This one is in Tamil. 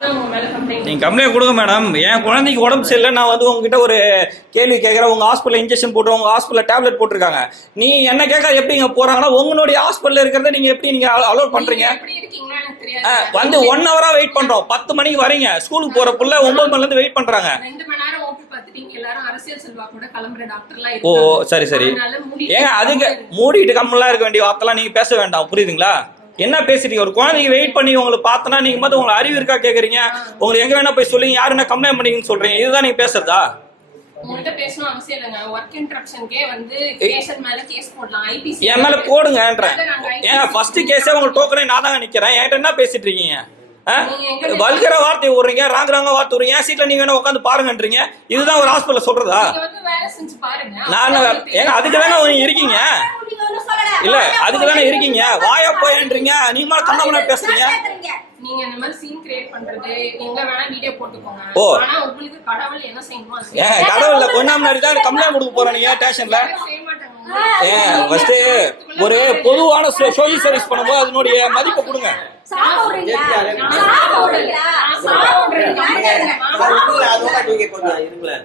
நீங்கள் கம்ப்ளைண்ட் கொடுங்க மேடம். என் குழந்தைக்கு உடம்பு சரியில்லை, நான் வந்து உங்ககிட்ட ஒரு கேள்வி கேட்குறேன். உங்கள் ஹாஸ்பிட்டலில் இன்ஜெக்ஷன் போட்டு உங்கள் ஹாஸ்பிட்டலில் டேப்லெட் போட்டிருக்காங்க. நீ என்ன கேட்க எப்படி இங்கே போகிறாங்கன்னா உங்களுடைய ஹாஸ்பிட்டலில் இருக்கிறத நீங்கள் எப்படி நீங்கள் அலோட் பண்ணுறீங்க? வந்து 1 ஹவராக வெயிட் பண்ணுறோம். 10 மணிக்கு வரீங்க, ஸ்கூலுக்கு போகிற புள்ள 9 மணிலேருந்து வெயிட் பண்ணுறாங்க. ஓ சரி சரி. ஏங்க அதுக்கு மூடிட்டு கம்மெல்லாம் இருக்க வேண்டிய வார்த்தைலாம் நீங்கள் பேச வேண்டாம், புரியுதுங்களா? என்ன பேசுறீங்க? ஒரு குழந்தைக்கு வெயிட் பண்ணி உங்களை பார்த்தனா நீங்க மட்டும் உங்களுக்கு அறிவு இருக்கா கேக்குறீங்க? உங்களுக்கு எங்க வேணா போய் சொல்லுங்க, யாரு என்ன கம்ப்ளைண்ட் பண்ணீங்கன்னு சொல்றீங்க. இதுதான் நீங்க பேசுறதா? உங்கள்ட்ட பேசணும் அவசியம் இல்லைங்க. வொர்க் இன்டரப்ஷன்க்கே வந்து கேஷன் மேல கேஸ் போடலாம். ஐபிசி என் மேல போடுங்கன்றேன். ஏங்க ஃபர்ஸ்ட் கேஸே உங்களுக்கு டோக்கனே நான் தாங்க நிக்கிறேன். என்கிட்ட என்ன பேசிட்டு இருக்கீங்க? வல்கர வார்த்தை விடுறீங்க, ராங்க வார்த்தை விடுறீங்க. என் சீட்ல நீங்க வேணா உட்காந்து பாருங்கன்றீங்க. இதுதான் ஒரு ஹாஸ்பிட்டல் சொல்றதா? நான் ஏங்க அதுக்கு தானே இருக்கீங்க? இல்ல அதுக்கு தானே இருக்கீங்க. வாயா போயன்றீங்க, நீங்க மேல கண்ணாம பேசுறீங்க. நீங்க இந்த மாதிரி சீன் கிரியேட் பண்றது எங்க வேணா வீடியோ போட்டுக்கோங்க. ஆனா உங்களுக்கு கடவுள் என்ன செய்யணுமோ ஏன் கடவுள்ல கொஞ்ச முன்னாடி தான் கம்ப்ளைண்ட் கொடுக்க போறேன் நீங்க ஸ்டேஷன்ல. ஃபர்ஸ்ட் ஒரு பொதுவான சோஷியல் சர்வீஸ் பண்ணும்போது அதனுடைய மதிப்பை கொடுங்க.